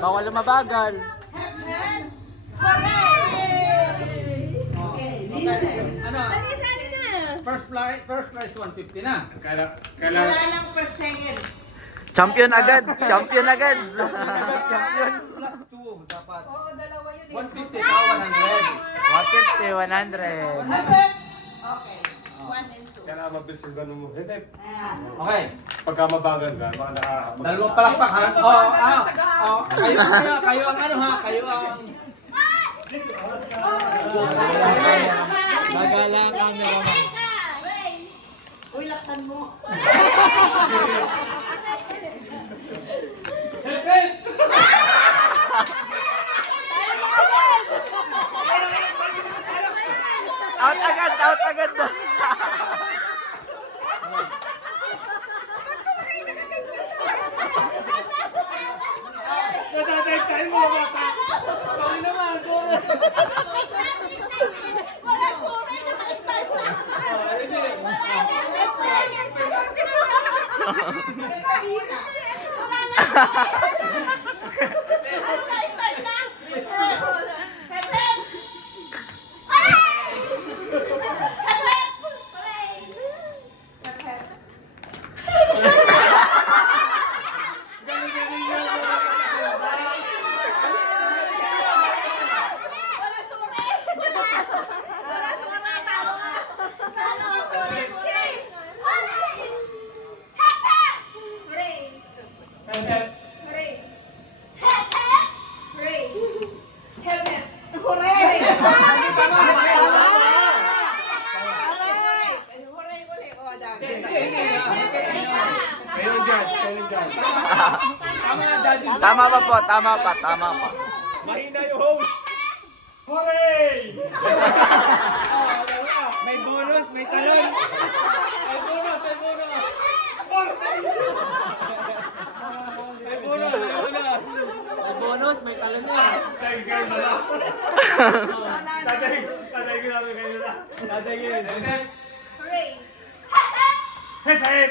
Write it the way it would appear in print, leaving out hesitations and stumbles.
Bawal na mabagal. Okay, listen. Ano? First prize 150 na. Wala lang percent. Champion agad. Champion agad. Champion. Plus 2 dapat. Oo, dalawa yun eh. 150 ka 150, 100. Okay, 1 and 2. Kaya mabilis yung ganun mo. Hindi, Ayan. 1. Okay. pagka mabagal ka, baka nakakapag... Dalawang palakpak ha. Kayo ang ano ha. Kayo ang... Magalang camera mo. Uy, laksan mo. Out agad, out agad. Natatay mo, bata! Sorry naman. Kailan dyan? Kailan dyan? Tama na, daddy. Tama pa po, tama pa, tama pa. Mahina yung host. Hooray! May bonus, may talon. May bonus, may bonus. May bonus, may bonus. May bonus, may talon na. Tatay kayo na lang. Tatay ko namin kayo na. Tatay yun. Hep hep!